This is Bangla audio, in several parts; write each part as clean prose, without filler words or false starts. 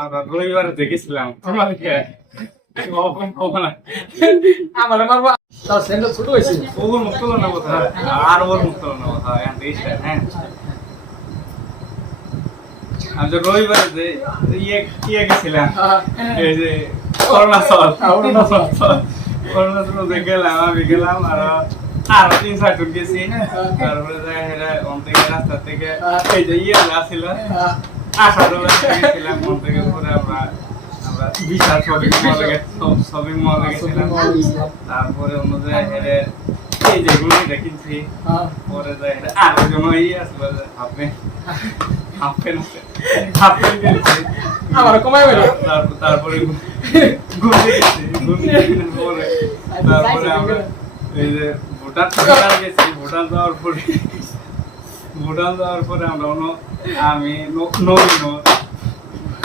আমরা রবিবারে দেখেছিলাম তোমাকে আমার মারবো তার স্যান্ডেল ছোট হয়েছে ওর মুখ তুলো না কথা আর ওর মুখ তুলো না কথা হ্যাঁ আমি তো রবিবারে যে ইয়ে গেছিলাম এই যে অরুণাচল গেলাম আমি গেলাম আর 3-4 জন গেছি তারপরে রাস্তা থেকে এই যে ইয়ে আসছিল গেছিলাম মন থেকে পরে আমরা বিশাল শপিং মলে গেছিলাম তারপরে অন্য জায়গায় এই যে গুলিটা কিনছি পরে জায়গায় আরো জন আসলো হাফ প্যান্ট কিনছি আমার কমাই তারপরে ঘুরতে গেছি পরে তারপরে আমরা এই যে ভুটান গেছি ভুটান যাওয়ার পরে আমরা আমি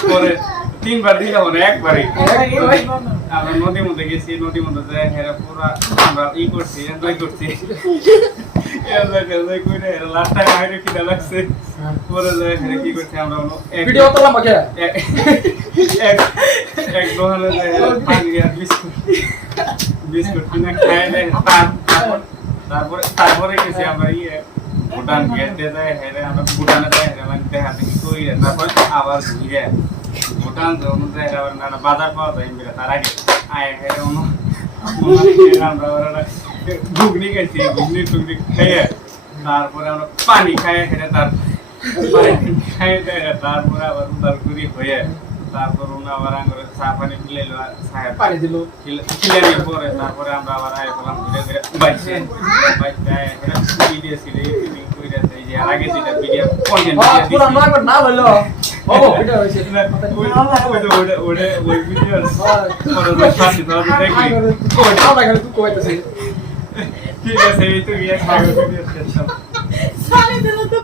পরে 3বার দিলাম একবারই আমরা নদীর মধ্যে গেছি নদীর মধ্যে যাই হেরা পুরা আমরা করছি এনজয় করছি এনজয় করে লাস্ট টাইম আইরে কিনা লাগছে পরে যাই হেরা কি করছি আমরা ভিডিও তোলাম বাকি এক দোকানে যাই পানি আর বিস্কুট কিনে খাই দেয় তারপরে গেছি আমরা ভুটান গেটে যাই হেরে আমরা ভুটানে যাই হেরে মানে দেখা দেখি কই তারপর আবার ঘুরে ভুটান অনুযায়ী আবার না বাজার পাওয়া যায় তার আগে আয় হেরে আমরা ঘুগনি গেছি ঘুগনি টুগনি খেয়ে তারপরে আমরা পানি খাই হেরে তারপরে আবার উদালগুড়ি হয়ে তারপর আবার আঙুরে চা পানি পিলে পানি দিল খিলে পরে তারপরে আমরা আবার আয় পেলাম ধীরে ধীরে বাইছে ভিডিও ছিল এই যে আগে যেটা ভিডিও কন্টেন্ট না বললো ও ভিডিও হইছে ওই ভিডিও ঠিক আছে এই তো গিয়ে ভিডিও